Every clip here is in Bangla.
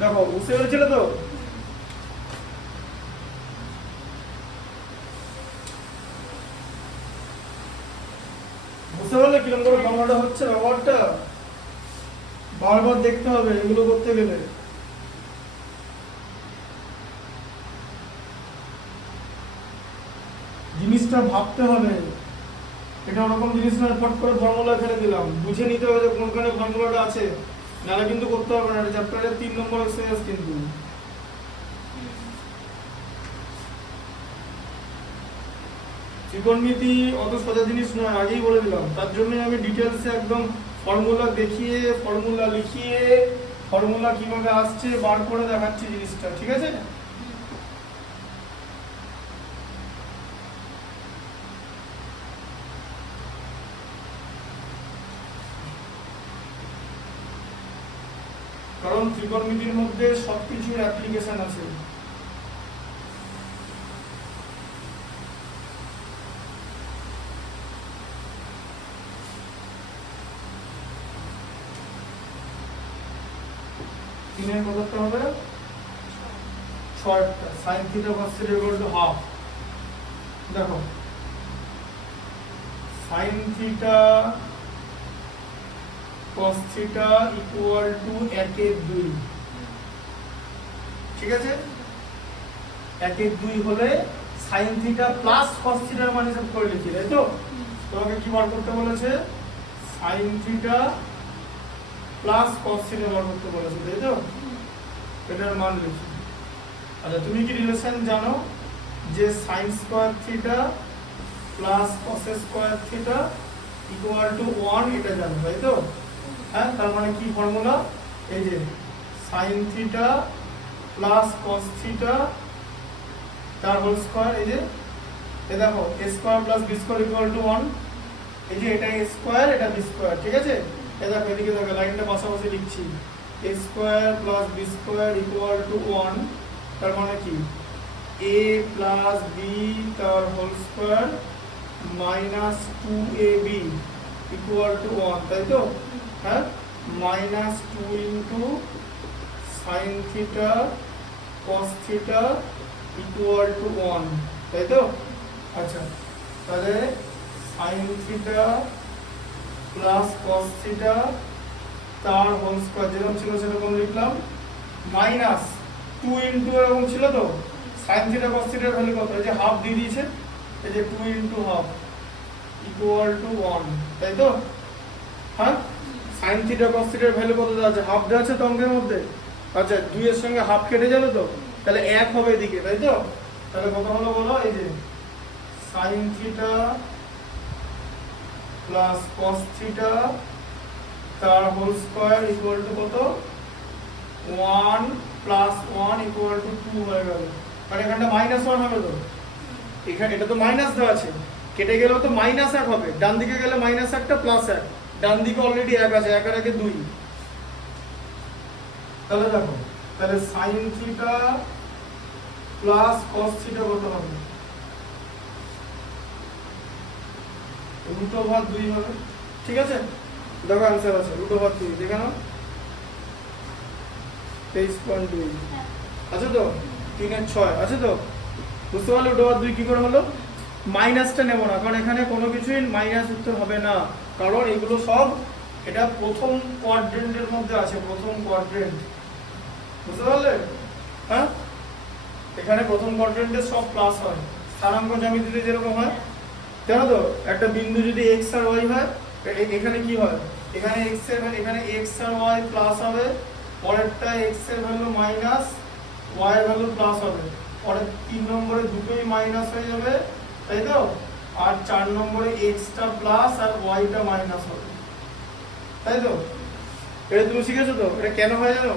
দেখো বুঝতে পেরেছিলে তো? বুঝতে পারলে কিরকম করে ফর্মুলাটা হচ্ছে, ব্যবহারটা বারবার দেখতে হবে এগুলো করতে গেলে। জিনিসটা ভাবতে হবে, এটা ওরকম জিনিস না ফট করে ফর্মুলা ফেলে দিলাম, বুঝে নিতে হবে যে কোনখানে ফর্মুলাটা আছে, নাহলে কিন্তু করতে হবে না। এটা চ্যাপ্টারের 3 নম্বর এক্সারসাইজ কিন্তু। ত্রিকোণমিতি অত সোজা জিনিস নয়, আগেই বলে দিলাম। তার জন্যই আমি ডিটেলসে একদম ফর্মুলা দেখিয়ে, ফর্মুলা লিখিয়ে, ফর্মুলা কিভাবে আসছে বার করে দেখাচ্ছি জিনিসটা, ঠিক আছে? কারণ ত্রিকোণমিতির মধ্যে সবকিছুর অ্যাপ্লিকেশন আছে। তিনের কতটা হবে? 6টা। sin θ cos θ equal to half। দেখো sin θ cos θ equal to 1/2। ঠিক আছে? 1/2 হলে sin θ প্লাস cos θ এর মান হিসাব করে লিখি, তাই তো? তোমাকে কি বার করতে বলেছে? sin θ প্লাস cos θ এর বার করতে বলেছে, তাই তো? এটার মান লিখি। আচ্ছা, তুমি কি রিলেশন জানো যে sin square θ plus cos square θ equal to 1, এটা জানো, তাই তো? হ্যাঁ, তার মানে কি ফর্মুলা? এই যে sin θ প্লাস cos θ তার হোল স্কয়ার, এই যে এ দেখো a square plus b square equal to 1। এই যে এটা a স্কয়ার, এটা b স্কয়ার, ঠিক আছে? এই দেখো এদিকে দেখো, লাইনটা পাশাপাশি লিখছি। a square plus b square equal to 1, তার মানে কি a প্লাস b তার whole square minus 2ab equal to 1, তাই তো? হ্যাঁ, minus 2 into sine theta cos theta equal to 1, তাই তো? আচ্ছা, তাহলে sine theta plus cos theta তার হোল স্কয়ার যেরকম ছিল সেরকম লিখলাম, মাইনাস 2 ইন্টু এরকম ছিল তো, সাইন থিটা কস থিটার ভ্যালু কত? এই যে হাফ দিয়ে দিয়েছে, এই যে 2 ইন্টু হাফ ইকুয়াল টু 1, তাই তো? হ্যাঁ, সাইন থিটা কস থিটার ভ্যালু কত দেওয়া আছে? হাফ দেওয়া আছে তো অঙ্কের মধ্যে। আচ্ছা, 2 এর সঙ্গে হাফ কেটে যাবে তো, তাহলে 1 হবে এদিকে, তাই তো? তাহলে কত হলো বলো? এই যে sign theta plus cos theta তার হোল স্কয়ার ইকুয়াল টু কত? 1 প্লাস 1 ইকুয়াল টু 2 হয়ে গেল। আর এখানটা মাইনাস 1 হবে তো, এখানে এটা তো মাইনাস দেওয়া আছে, কেটে গেলেও তো মাইনাস 1 হবে। ডান দিকে গেলে মাইনাস 1টা প্লাস 1, ডান দিকে অলরেডি 1 আছে, 1 এর আগে 2। তাহলে দেখো, তাহলে sin theta plus cos theta কত হবে? √2 হবে, ঠিক আছে? দেখো आंसर আছে √2, দেখে নাও 23.2 আছে তো? 3 এর 6 আছে তো? বুঝতে পারলে √2 কি করে হলো? মাইনাসটা নেব না, কারণ এখানে কোনো কিছুই মাইনাস উত্তর হবে না, কারণ এগুলো সব এটা প্রথম কোয়াড্রেন্টের মধ্যে আছে, প্রথম কোয়াড্রেন্ট। বুঝতে পারলে? হ্যাঁ, এখানে প্রথম কোয়াড্রেন্টে সব প্লাস হয়, স্থানাঙ্ক জ্যামিতিতে যেরকম হয়, জানো তো? একটা বিন্দু যদি x আর y হয়, এখানে কি হয়? এখানে x এর এখানে x আর y প্লাস হবে, পরেরটা x এর ভ্যালু মাইনাস, y এর ভ্যালু প্লাস হবে, পরের 3 নম্বরে দুটোই মাইনাস হয়ে যাবে, তাই তো? আর 4 নম্বরে x টা প্লাস আর y টা মাইনাস হবে, তাই তো? এটা তুমি শিখেছো তো? এটা কেন হয় জানো?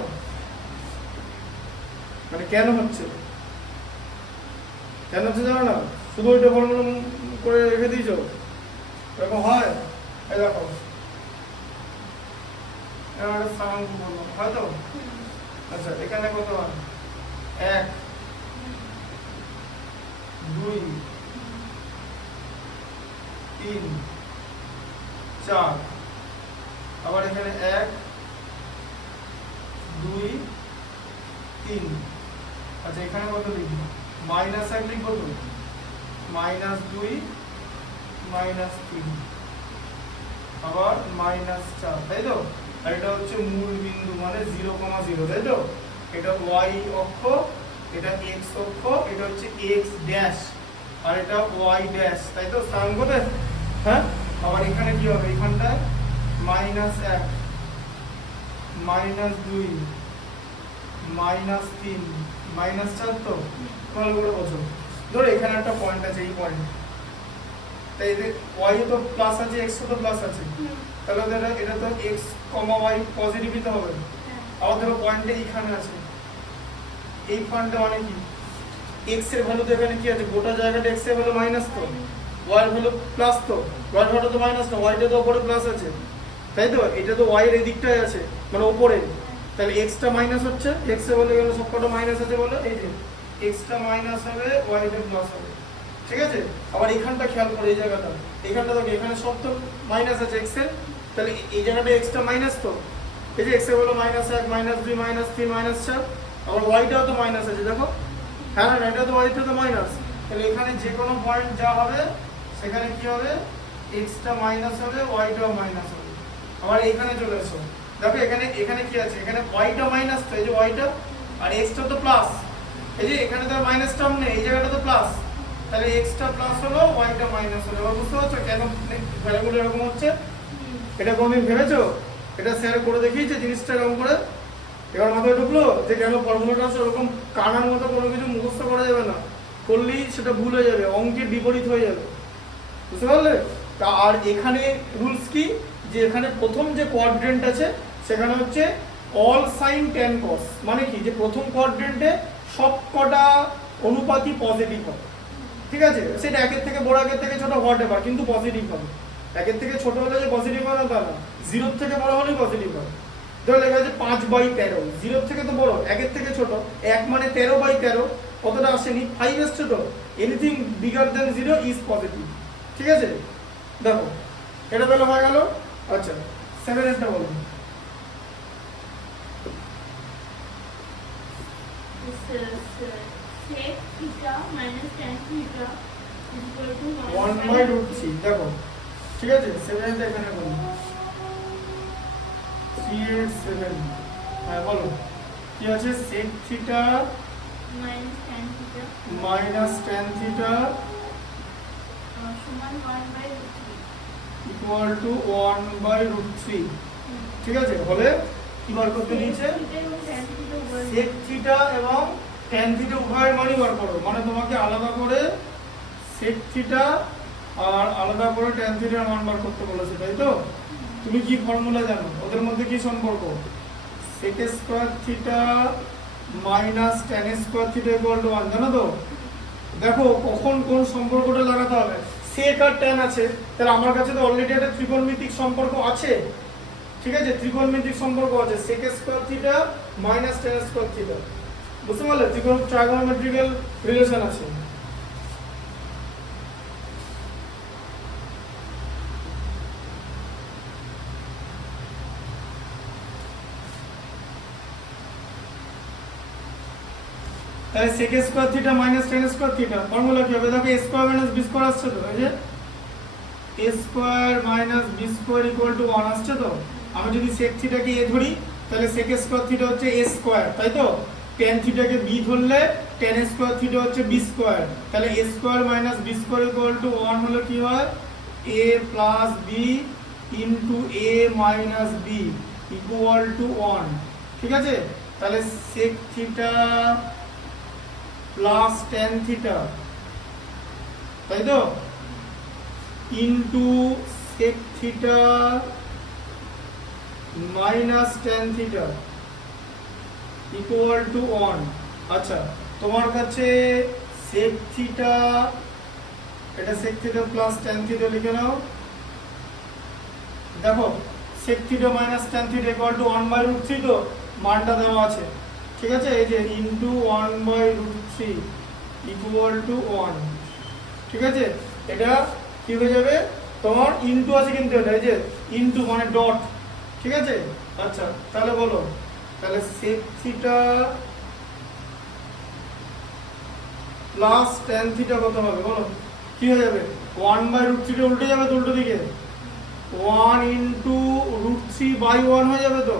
মানে কেন হচ্ছে, কেন হচ্ছে জানো না? শুধু ওইটা ফর্মুলা করে রেখে দিয়েছো, এরকম হয়? এই দেখো, এবার স্থানাঙ্ক বললাম, হয়তো? আচ্ছা, এখানে কত হয়? 1 2 3 4, আবার এখানে 1 2 3। আচ্ছা এখানে কত লিখব, -1 লিখব তো, -2 -3 আবার -4, তাই তো? আর এটা হচ্ছে মূল বিন্দু মানে 0,0, তাই তো? এটা y অক্ষ, এটা x অক্ষ, এটা হচ্ছে x ড্যাশ আর এটা y ড্যাশ, তাই তো? স্থানাঙ্কতে, হ্যাঁ। আবার এখানে কি হবে, এখানটায় -1 -2 -3 -4, তো ভালো করে বোঝো। ধরো এখানে একটা পয়েন্ট আছে, এই পয়েন্ট, তাই y এ তো প্লাস আছে, x এ তো প্লাস আছে, তাহলে এটা তো x, y পজিটিভই তো হবে। আবার ধরো পয়েন্টটা এইখানে আছে, এই পয়েন্টটা মানে কি, x এর ভ্যালু তো এখানে কি আছে, গোটা জায়গাটা x এর ভ্যালু মাইনাস, তো y এর ভ্যালু প্লাস, তো y এর ভ্যালু তো মাইনাস না, y টা তো উপরে প্লাস আছে, তাই তো? এটা তো y এর এই দিকটায় আছে মানে উপরে, তাহলে x টা মাইনাস হচ্ছে, x এর ভ্যালু এখানে সবকটা মাইনাস আছে বলে এই যে x টা মাইনাস হবে, y টা প্লাস হবে, ঠিক আছে? আবার এখানটা খেয়াল করে, এই জায়গাটা, এখানটা দেখো, এখানে সব তো মাইনাস আছে x এর, তাহলে এই জায়গাটা x টা মাইনাস, তো এই যে x এর ভ্যালু -1 -2 -3 -4, আবার y টাও তো মাইনাস আছে, দেখো, হ্যাঁ না, এটা তো y টা তো মাইনাস, তাহলে এখানে যে কোনো পয়েন্ট যা হবে সেখানে কি হবে, x টা মাইনাস হবে, y টাও মাইনাস হবে। আবার এখানে চলে এসো, দেখো এখানে কি আছে, এখানে y টা মাইনাস, তো এই যে y টা, আর x টা তো প্লাস, এই যে এখানে তো মাইনাস টার্ম নেই, এই জায়গাটা তো প্লাস, তাহলে x টা প্লাস হলো, y টা মাইনাস হলো। এবার বুঝতে পারছো কেন ভ্যালুগুলো এরকম হচ্ছে? এটা কোনদিন ভেবেছো? এটা স্যার করে দেখিয়েছে জিনিসটা এরকম করে, এবার মাথায় ঢুকলো যে কেন ফর্মুলাটা ওরকম কানার মতো কোনো কিছু মুখস্থ করা যাবে না, করলেই সেটা ভুল হয়ে যাবে, অঙ্কের বিপরীত হয়ে যাবে, বুঝতে পারলে? আর এখানে রুলস কি, যে এখানে প্রথম যে কোয়াড্রেন্ট আছে সেখানে হচ্ছে অল সাইন ট্যান কস, মানে কি, যে প্রথম কোয়াড্রেন্টে সব কটা অনুপাতই পজিটিভ হবে, ঠিক আছে? সেটা একের থেকে বড়, একের থেকে ছোট, হোয়াট এভার, কিন্তু পজিটিভ হবে। একের থেকে ছোট হলে যে পজিটিভ হবে তা না, 0 থেকে বড় হলেই পজিটিভ হবে। ধরো লেখা আছে 5/13, 0 থেকে তো বড়, একের থেকে ছোট, 1 মানে 13/13, কতটা আসেনি, 5 এসছে, তো anything bigger then 0 is positive, ঠিক আছে? দেখো এটা তাহলে হয়ে গেল। আচ্ছা 7 এরটা বলো। sec theta minus tan theta is equal to 1/√3, দেখো ঠিক আছে, 7 টা এখানে বলো, 3/7, হ্যাঁ বলো কি আছে, sec theta minus tan theta সমান 1/√3 equal to 1/√3, ঠিক আছে? হলে কি বার করতে নিয়েছে, sec theta এবং tan theta উভয়ের মানই বার করো, মানে তোমাকে আলাদা করে sec theta আর আলাদা করে tan theta এর মান বার করতে বলেছে, তাই তো? তুমি কি ফর্মুলা জানো, ওদের মধ্যে কি সম্পর্ক, sec square theta minus tan square theta equal to 1, জানো তো? দেখো কখন কোন সম্পর্কটা লাগাতে হবে, sec আর tan আছে, তাহলে আমার কাছে তো অলরেডি একটা ত্রিকোণমিতিক সম্পর্ক আছে, ঠিক আছে? ত্রিকোণমিতিক সম্পর্ক আছে, sec square theta minus tan square theta, বুঝতে পারলে? ট্রাইগোনোমেট্রিক্যাল রিলেশন আছে। তাহলে sec square theta minus tan square theta formula কি হবে, দেখো a square minus b square আসছে, তো এই যে a square minus b square equal to 1 আসছে, তো আমি যদি sec থিটা কে a ধরি তাহলে sec স্কয়ার থিটা হচ্ছে a স্কয়ার, তাই তো? tan থিটা কে b ধরলে tan স্কয়ার থিটা হচ্ছে b স্কয়ার, তাহলে a square minus b square equal to 1 হলো কি হয়, a plus b into a minus b equal to 1, ঠিক আছে? তাহলে sec theta plus tan theta, তাই তো, into sec theta minus tan theta equal to 1। আচ্ছা তোমার কাছে sec থিটা, এটা sec theta plus tan theta লিখে নাও, দেখো sec theta minus tan theta equal two 1/√3, তো মানটা দেওয়া আছে, ঠিক আছে? এই যে ইনটু 1/√3 ইকুয়াল টু 1, ঠিক আছে? এটা কি হয়ে যাবে, তোমার ইনটু আছে কিন্তু, এটা এই যে ইনটু মানে ডট, ঠিক আছে? আচ্ছা তাহলে বলো, তাহলে sec theta plus tan theta কত হবে বলো, কি হয়ে যাবে 1/√3 উল্টে যাবে তো উল্টো দিকে, 1 ইন্টু √3/1 হয়ে যাবে তো,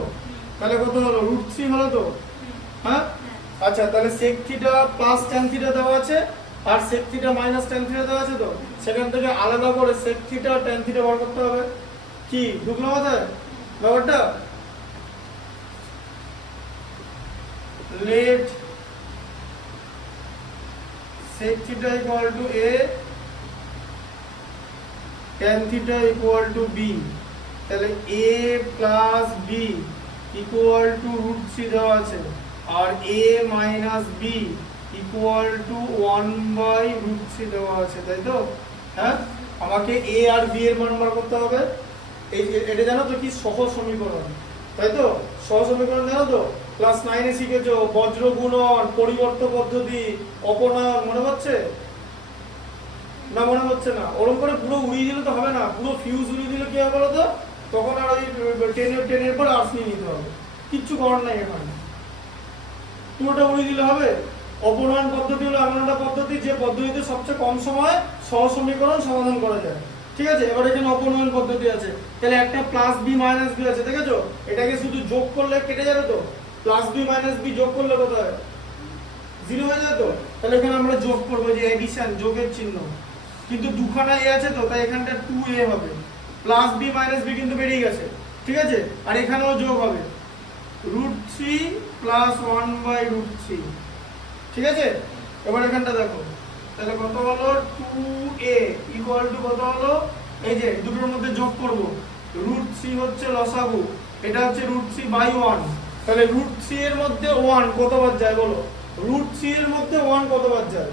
তাহলে কত হলো √3 হলো তো, হ্যাঁ আচ্ছা তাহলে sec theta plus tan theta দেওয়া আছে আর sec theta minus tan theta দেওয়া আছে তো, সেখান থেকে আলাদা করে sec থিটা আর tan থিটা বার করতে হবে। কি ঢুকলো মাথায় ব্যাপারটা? let sec theta equal to a, tan theta equal to b, তাহলে a plus b equal to √3 দেওয়া আছে আর a minus b equal to 1/√3 দেওয়া আছে, তাই তো? হ্যাঁ আমাকে a আর b এর মান বার করতে হবে। এই এটা জানো তো কি সহজ সমীকরণ, তাই তো? সহজ সমীকরণ জানো তো, ক্লাস 9 এ শিখেছো বজ্র গুণন, পরিবর্ত পদ্ধতি, অপনয়ন, মনে হচ্ছে না? মনে হচ্ছে না? ওরকম করে পুরো উড়িয়ে দিলে তো হবে না, পুরো ফিউজ উড়িয়ে দিলে কি হবে বলো তো, তখন আর ওই 10 এর পর আর্টস নিয়ে নিতে হবে, কিচ্ছু করার নাই এখানে, পুরোটা উড়িয়ে দিলে হবে। অপনয়ন পদ্ধতি হলো এমন একটা পদ্ধতি যে পদ্ধতিতে সবচেয়ে কম সময়ে সহজ সমীকরণ সমাধান করা যায়, ঠিক আছে? এবার এখানে অপনয়ন পদ্ধতি আছে, তাহলে একটা প্লাস বি মাইনাস বি আছে, দেখেছো? এটাকে শুধু যোগ করলে কেটে যাবে তো, প্লাস বি মাইনাস বি যোগ করলে কত হয় 0 হয়ে যাবে তো, তাহলে এখানে আমরা যোগ করবো যে এডিশন, যোগের চিহ্ন, কিন্তু দুখানা এ আছে তো তাই এখানটা 2a হবে, প্লাস বি মাইনাস বি কিন্তু বেরিয়ে গেছে, ঠিক আছে? আর এখানেও যোগ হবে √3 প্লাস 1/√3, ঠিক আছে? এবার এখানটা দেখো, তাহলে কত হলো 2a ইকুয়াল টু কত হলো, এই যে দুটোর মধ্যে যোগ করব, √3 হচ্ছে লসাগু, এটা হচ্ছে √3/1, তাহলে √3 এর মধ্যে 1 কতবার যায় বলো, √3 এর মধ্যে 1 কতবার যায়,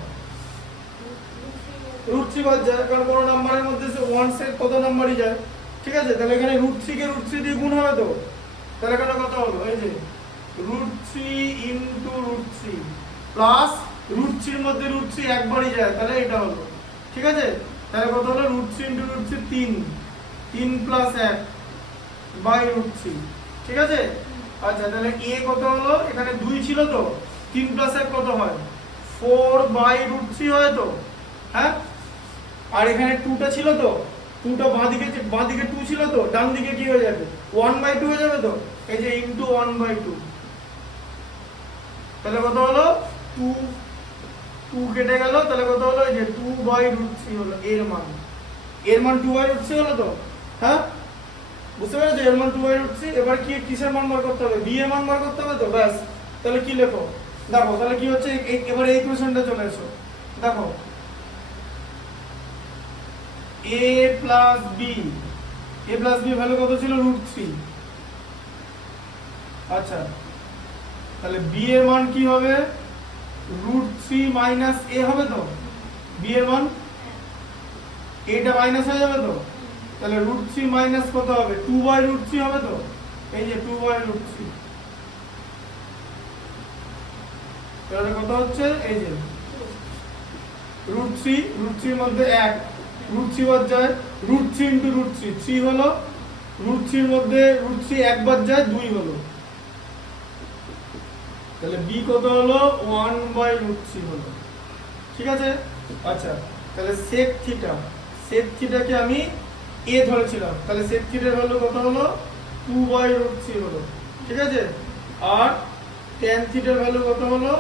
√3 বার যায়, কারণ কোনো নাম্বারের মধ্যে 1 সেট কত নাম্বারই যায়, ঠিক আছে? তাহলে এখানে √3 কে √3 দিয়ে গুণ হবে তো, তাহলে এখানে কত হলো, এই যে √3 ইনটু √3 প্লাস √3 এর মধ্যে √3 একবারই যায়, তাহলে এটা হলো, ঠিক আছে? তাহলে কত হলো √3 ইনটু √3 3 প্লাস 1 বাই √3, ঠিক আছে? আচ্ছা তাহলে a কত হলো, এখানে 2 ছিল তো, 3 প্লাস 1 কত হয় 4/√3 হয় তো, হ্যাঁ? আর এখানে 2টা ছিল তো, 2টা বাঁদিকে 2 ছিল তো, ডান দিকে কি হয়ে যাবে 1/2 হয়ে যাবে তো, এই যে ইনটু 1/2, তাহলে কত হলো 2 কেটে গেল, তাহলে কত হলো, এই যে 2/√3 হলো এর মান, 2/√3 হলো তো, হ্যাঁ বুঝতে পেরেছো? এর মান 2/√3। এবার কি কিসের মান বার করতে হবে, বি এর মান বার করতে হবে তো, ব্যাস। তাহলে কি লেখো দেখো, তাহলে কি হচ্ছে, এবার এই ইকুয়েশনটা চলে এসো, দেখো a প্লাস বি ভ্যালু কত ছিল √3, আচ্ছা তাহলে বি এর মান কি হবে √3 মাইনাস a হবে তো, বি এর মান এটা মাইনাস হয়ে যাবে তো, তাহলে √3 মাইনাস কত হবে 2/√3 হবে তো, এই যে 2/√3, তাহলে কত হচ্ছে, এই যে √3 এর মধ্যে 1, √3 বাদ যায়, √3 ইনটু √3 3 হলো, √3 এর মধ্যে √3 একবার যায় 2 হলো, তাহলে b কত হলো 1/√3 হলো, ঠিক আছে? আচ্ছা তাহলে sec থিটাকে আমি a ধরেছিলাম, তাহলে sec থিটার ভ্যালু কত হলো 2/√3 হলো, ঠিক আছে? আর tan থিটার ভ্যালু কত হলো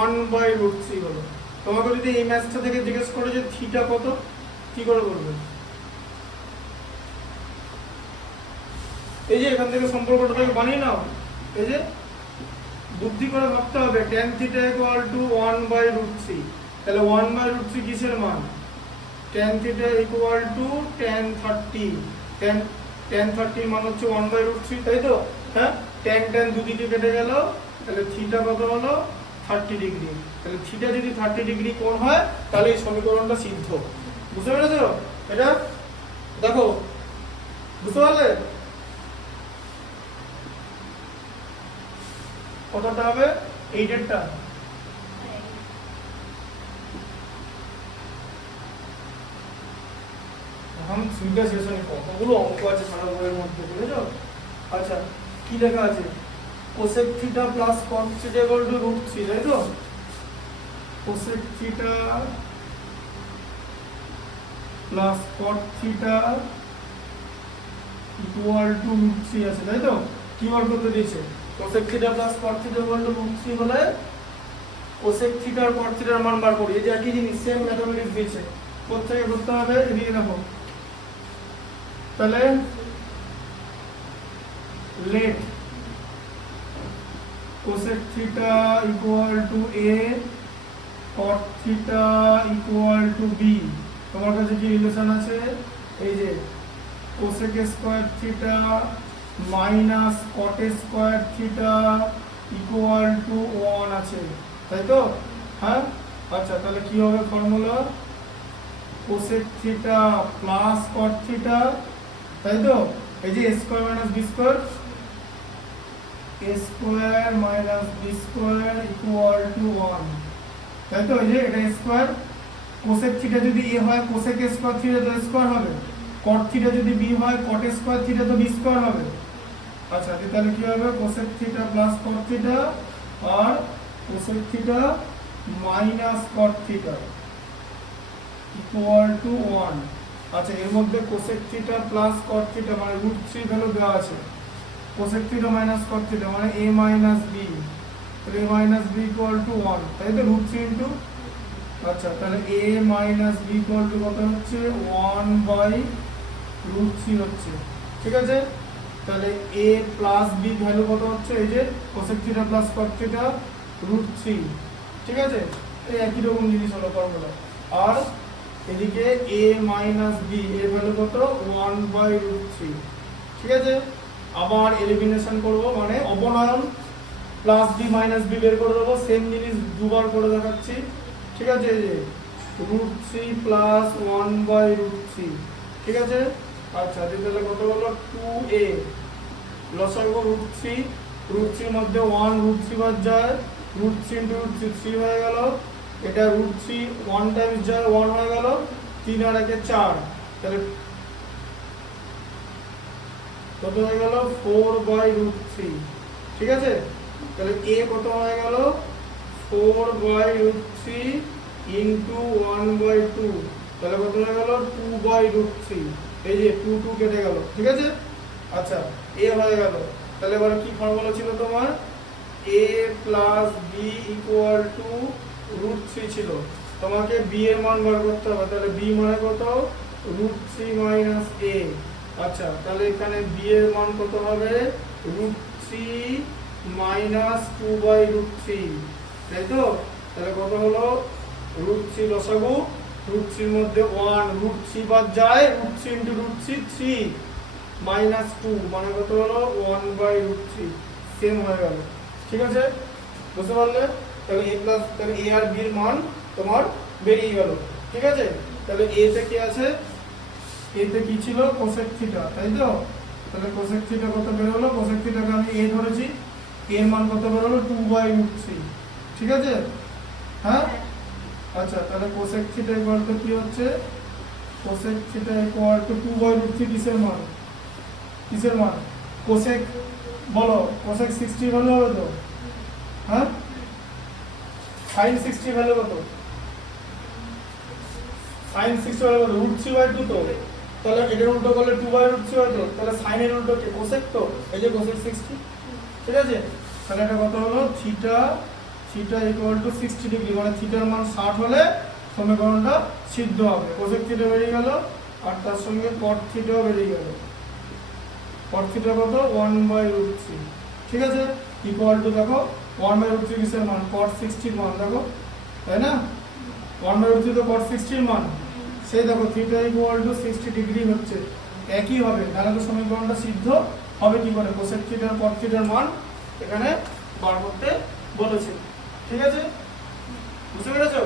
1/√3 হলো। তোমাকে যদি এই ম্যাথটা থেকে জিজ্ঞেস করে যে থিটা কত, কি করে বলবে? এই যে এখান থেকে সম্পর্কটাকে বানিয়ে নাও, এই যে বুদ্ধি করে ভাবতে হবে, tan থিটা ইকুয়াল টু 1/√3, তাহলে 1/√3 কিসের মান, tan theta equal two tan 30, tan 30 মান হচ্ছে 1/√3, তাই তো? হ্যাঁ, tan দুদিকে কেটে গেল, তাহলে থিটা কত হলো 30 ডিগ্রি, তাহলে থিটা যদি 30 ডিগ্রি কোণ হয় তাহলে এই সমীকরণটা সিদ্ধ। বুঝতে পেরেছো? এটা দেখো, বুঝতে পারলে কতটা হবে, এই ডেটটা এখন সুইটা সেশনে কতগুলো অঙ্ক আছে সারা বইয়ের মধ্যে, বুঝেছো? আচ্ছা কি লেখা আছে, cosec theta plus cos theta equal to √3, তাই তো? Cosec theta plus cot theta equal to root three আছে, তাই তো? কি বার করতে দিয়েছে? Cosec theta plus cot theta equal to root three হলে কোসেক থিটা আর কট থিটার মান বার করি। এই যে একই জিনিস, সেম ম্যাথমেটিক্স দিয়েছে। কোত্থেকে করতে হবে? এদিকে দেখো। তাহলে let cosec theta equal to A, cot theta equal to B. তোমার কাছে কি রিলেশন আছে? এই যে cosec square theta minus cot square theta equal to 1 আছে, তাই তো? হ্যাঁ, আচ্ছা, তাহলে কি হবে formula? Cosec theta plus cot theta, তাই তো? এই যে square minus B square, a square minus B square equal to 1, তাই তো? এই যে এটা স্কয়ার, কোসেক থিটা যদি a হয় কোসেক স্কয়ার থিটা তো স্কয়ার হবে, কট থিটা যদি b হয় কট স্কয়ার থিটা তো b স্কয়ার হবে। আচ্ছা, তাহলে কি হবে? Cosec theta plus cot theta আর cosec theta minus cot theta equal to 1। আচ্ছা, এর মধ্যে cosec theta plus cot theta মানে রুট থ্রি ভ্যালু দেওয়া আছে, cosec theta minus cot theta মানে a মাইনাস b, তাহলে a minus b equal to 1, তাই তো? রুট থ্রি ইন্টু, আচ্ছা, তাহলে a minus b equal two কত হচ্ছে? 1 বাই রুট থ্রি হচ্ছে, ঠিক আছে? তাহলে a প্লাস b ভ্যালু কত হচ্ছে? এই যে cosec theta plus cot theta root three, ঠিক আছে? এই একই রকম জিনিস হলো ফর্মুলা। আর এদিকে a মাইনাস b এর ভ্যালু কত? 1 বাই রুট থ্রি, ঠিক আছে? আবার এলিমিনেশন করব, মানে অবনয়ন, প্লাস b মাইনাস b বের করে দেবো, সেম জিনিস দুবার করে দেখাচ্ছি, ঠিক আছে? এই যে root three plus 1 by root three, ঠিক আছে? আচ্ছা, তাহলে কত হলো? 2a লসাগু রুট থ্রি, রুট থ্রির মধ্যে 1 রুট থ্রি বাদ যায়, root three into root three 3 হয়ে গেল, এটা রুট থ্রি 1 টাইমস যায় 1 হয়ে গেল, 3 আর 1 4, তাহলে কত হয়ে গেল? 4 বাই রুট থ্রি, ঠিক আছে? তাহলে a কত হয়ে গেল? 4 by root three into 1 by 2, তাহলে কত হয়ে গেল? 2 বাই রুট থ্রি, এই যে 2 2 কেটে গেল, ঠিক আছে? আচ্ছা, a হয়ে গেল। তাহলে এবার কি ফর্মুলা ছিল তোমার? a plus b equal to root three ছিল, তোমাকে b এর মান বার করতে হবে, তাহলে b মানে কত? Root three minus a। আচ্ছা, তাহলে এখানে b এর মান কত হবে? Root three minus 2 by root three, তাই তো? তাহলে কত হলো? রুট থ্রি লসাগু, রুট থ্রির মধ্যে 1 রুট থ্রি বাদ যায়, root three into root three 3 minus 2 মানে কত হলো? 1 বাই রুট থ্রি, সেম হয়ে গেল, ঠিক আছে? বুঝতে পারলে? তাহলে a প্লাস, তাহলে a আর b এর মান তোমার বেরিয়ে গেল, ঠিক আছে? তাহলে a তে কি আছে? a তে কি ছিল? কোসেক থিটা, তাই তো? তাহলে কোসেক থিটা কত বের হলো? কোসেক থিটাকে আমি a ধরেছি, a এর মান কত বের হলো? 2 বাই রুট থ্রি, ঠিক আছে? হ্যাঁ, আচ্ছা, তাহলে কোসেক থিটা ইকুয়াল টু কি হচ্ছে? Cosec theta equal to 2 by root three কিসের মান? কিসের মান? কোসেক বলো, কোসেক 60 ভ্যালু হবে তো? হ্যাঁ, sin 60 ভ্যালু কত? sin 60 ভ্যালু কত? রুট থ্রি বাই 2 তো, তাহলে এটার উল্টো করলে 2 বাই রুট থ্রি হয় তো, তাহলে sin এর উল্টো কি? কোসেক তো, এই যে কোসেক 60, ঠিক আছে? তাহলে এটা কত হলো? Theta, theta equal two 60 degree, মানে থিটার মান 60 হলে সমীকরণটা সিদ্ধ হবে। কোসেক থিটা বেরিয়ে গেল, আর তার সঙ্গে কট থিটাও বেরিয়ে গেল। কট থিটা কত? 1 বাই রুট থ্রি, ঠিক আছে? ইকুয়াল টু দেখো 1 বাই রুট থ্রি কিসের মান? কট 60 এর মান, দেখো, তাই না? 1 বাই রুট থ্রি তো কট 60 এর মান, সেই দেখো থিটা ইকুয়াল টু 60 ডিগ্রি হচ্ছে, একই হবে, তাহলে তো সমীকরণটা সিদ্ধ হবে কি করে? কোসেক থিটা আর কট থিটার মান এখানে বার করতে বলেছে, ঠিক আছে? বুঝতে পেরেছো?